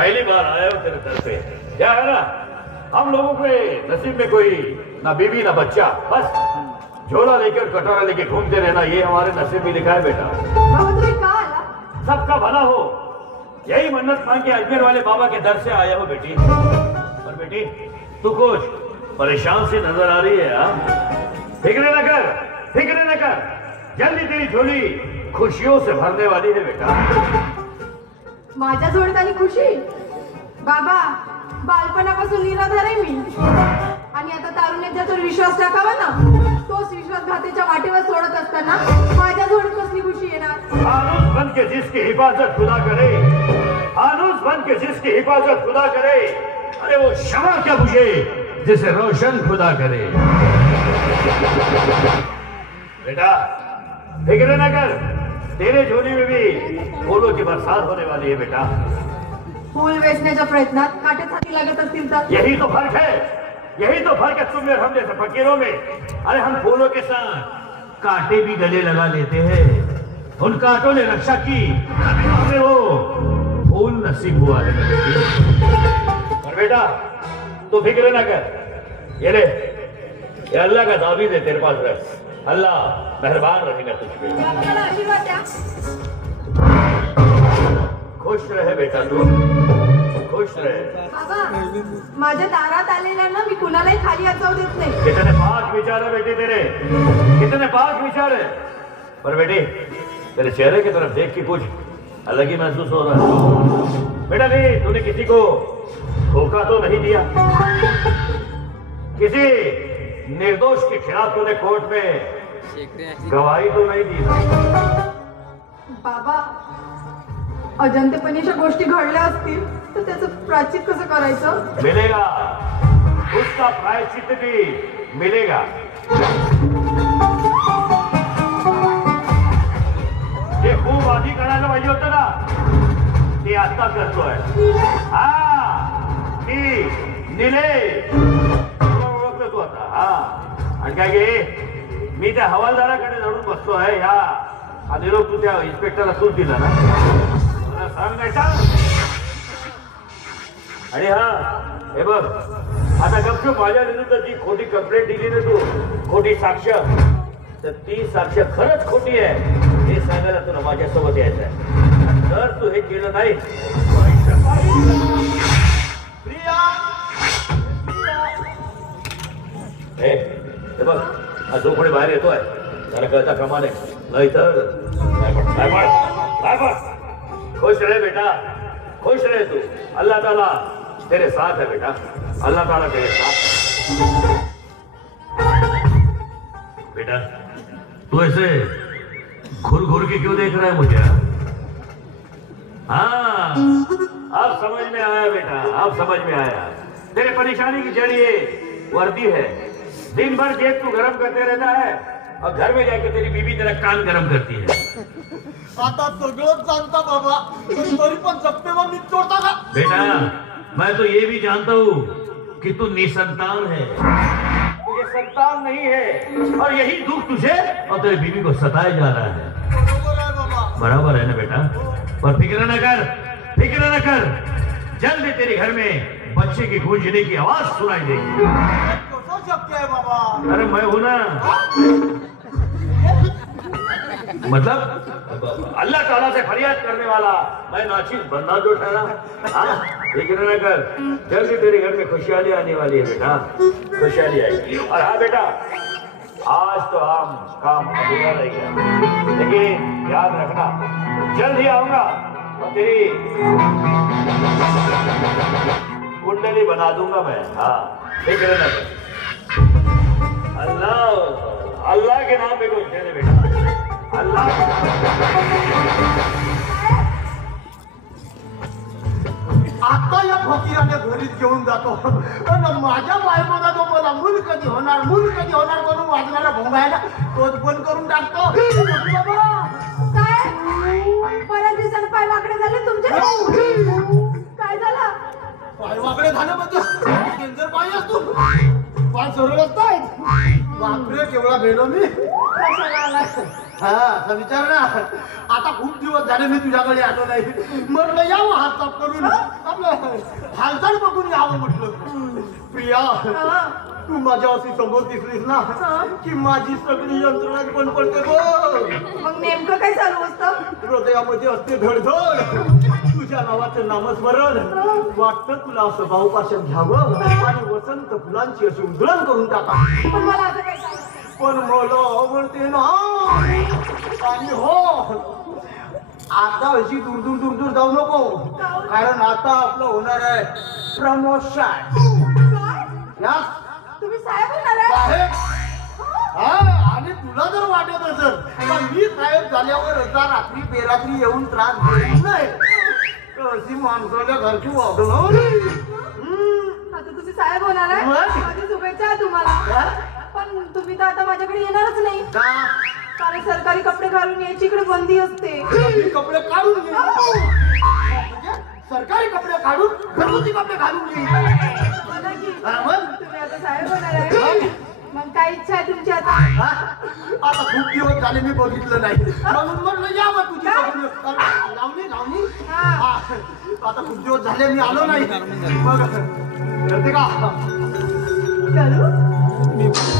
पहली बार आया हूं तेरे दर पे। क्या है ना, हम लोगों के नसीब में कोई ना बीवी ना बच्चा, बस झोला लेकर कटोरा लेके घूमते रहना, ये हमारे नसीब में लिखा है बेटा। सबका भला हो, यही मन्नत मांग के अजमेर वाले बाबा के दर से आया हो बेटी। पर बेटी तू कुछ परेशान सी नजर आ रही है। फिक्र न कर, फिक्र न कर, जल्दी तेरी झोली खुशियों से भरने वाली है बेटा। माझ्या जोडीत आली खुशी? बाबा, बालपणापासून निराधार आहे मी, आणि आता तारुण्यात ज्याच्यावर विश्वास टाकावा ना, तोच विश्वासघातीच्या वाटेवर सोडत असताना माझ्या जोडीत कसली खुशी येणार? आनुस बन के जिसकी हिफाजत खुदा करे, आनुस बन के जिसकी हिफाजत खुदा करे, अरे वो शमा क्या बुझे जिसे रोशन खुदा करे। बेटा फिक्र न कर, तेरे झोली में भी फूलों की बरसात होने वाली है बेटा। फूल वेचण्याच्या प्रयत्नात काटे छाती लागत असतील तर? यही तो फर्क है, यही तो फर्क है तुम में हम जैसे फकीरों में। अरे हम फूलों के साथ कांटे भी गले लगा लेते हैं, उन कांटों ने रक्षा की, हमें वो फूल नसीब हुआ है। और बेटा तू फिक्र ना कर, ये ले, ये अल्लाह का दावीज है, तेरे पास रख, अल्लाह मेहरबान रहेगा तुझ पे। आशीर्वाद द्या। खुश रहे बेटा, तू खुश रहे। बाबा, माझ्या दारात आलेल्या ना मी कुणालाही खाली जाऊ देत नाही। कितने पाक विचार है बेटी तेरे, कितने पाक विचार है। पर बेटी तेरे चेहरे की तरफ देख के कुछ अलग ही महसूस हो रहा है। बेटा नहीं, तूने किसी को धोखा तो नहीं दिया, किसी निर्दोष के खिलाफ तूने कोर्ट में गवाही तो नहीं दी। बाबा, अजंतेपणीच्या गोष्टी घडल्या असतील तर त्याचं प्रायश्चित कसं करायचं? मिलेगा, उसका प्रायश्चित भी मिलेगा। जे खूप आधी करायला पाहिजे होतं ना, ते आता करतोय। हा ती निलेश ओळखलं तू आता। हा आणि काय गे, मी त्या हवालदाराकडे धरून बसतो आहे, हा निरोप तू त्या इन्स्पेक्टरला सूट दिला ना, मला सांग नाही सांग। आणि हा हे बघ, आता गपचूप माझ्या विरुद्ध जी खोटी कंप्लेंट दिली ना तू, खोटी साक्ष, तर ती साक्ष खरंच खोटी आहे हे सांगायला तुला माझ्यासोबत यायचं आहे। जर तू हे केलं नाही, हे बघ, हा जो कोणी बाहेर येतोय त्याला कळता कामा नये, नाहीतर खुश रहे बेटा, खुश रहे तू, अल्लाह ताला तेरे साथ है बेटा, अल्लाह ताला तेरे साथ। बेटा तू ऐसे घुर घुर के क्यों देख रहा है मुझे? हाँ अब समझ में आया बेटा, अब समझ में आया। तेरे परेशानी की जड़ ये वर्दी है, दिन भर जेब तू गरम करते रहता है और घर में जाके तेरी बीवी तेरा कान गरम करती है। आता सगळं जानता बाबा, तरी पण सप्तेमा मी तोडता का? बेटा मैं तो ये भी जानता हूँ कि तू निसंतान है, तुझे संतान नहीं है, और यही दुख तुझे और तेरी बीवी को सताया जा रहा है। बरोबर आहे बाबा, बराबर है ना बेटा। पर फिक्र न कर, फिक्र न कर, जल्दी तेरे घर में बच्चे की गूंजने की आवाज सुनाई देगी। कसं शक्य आहे बाबा? अरे मैं हूं ना, मतलब अल्लाह ताला से फरियाद करने वाला मैं नाचीज बंदा जो ठहरा। हाँ फिक्र न कर, जल्दी तेरे घर में खुशहाली आने वाली है बेटा, खुशहाली आएगी। और हाँ बेटा, आज तो हम काम अधूरा रह गया, लेकिन याद रखना जल्द ही आऊंगा और तेरी कुंडली बना दूंगा मैं। हाँ फिक्र न कर, अल्लाह अल्लाह के नाम पे कुछ दे दे बेटा, अल्लाह। आता या फकीराने घरीच घेऊन जातो, पण माझ्या बायकोचा तो मला मूल कधी होणार, मूल कधी होणार करून वाजणारा भोंगायला तोच बंद करून टाकतो। काय बऱ्याच दिवसांनी पाय वाकडे झाले तुमचे? काय झालं? पाय वाकडे झाले म्हणजे डेंजर पाय असतो, पाय सरळच नाही बापरे केवढा भेलो मी कशाला आला? हा असं विचार ना आता खूप दिवस झाले मी तुझ्याकडे आलो नाही म्हटलं यावं हात करून आपलं हालचाल बघून यावं म्हटलं प्रिया हा. तू माझ्या अशी समोर दिसलीस ना की माझी सगळी यंत्रणा बंद पडते गो मग नेमकं काय चालू असतं? हृदयामध्ये असते धडधड तुझ्या नावाचं नामस्मरण वाटतं तुला असं भाऊपासून घ्यावं आणि वसंत फुलांची अशी उधळण करून टाका पण मला असं काय सांग. पण मला आवडते ना आणि हो आता अशी दूर दूर दूर दूर जाऊ नको कारण आता आपलं होणार आहे प्रमोशन काय? तुम्ही साहेब होणार आहे? साहेब हा आणि तुला जर वाटत असेल तर मी साहेब झाल्यावर असा रात्री बेरात्री येऊन त्रास देऊ नये तर अशी माणसाच्या घरची वागणं आता तुम्ही साहेब होणार आहे? मग? माझी शुभेच्छा आहे तुम्हाला. पण तुम्ही तर आता माझ्याकडे येणारच नाही कारण सरकारी कपडे घालून यायची इकडे बंदी असते. मी कपडे काढून घे म्हणजे सरकारी कपडे काढून घरगुती कपडे घालून घे मला की तुम्ही आता साहेब होणार आहे मग काय इच्छा आहे तुमची आता? आता खूप दिवस झाले मी बघितलं नाही म्हणून म्हटलं या मग तुझी बघून. लावणी लावणी हा. आता खूप दिवस झाले मी आलो नाही मग करते का करू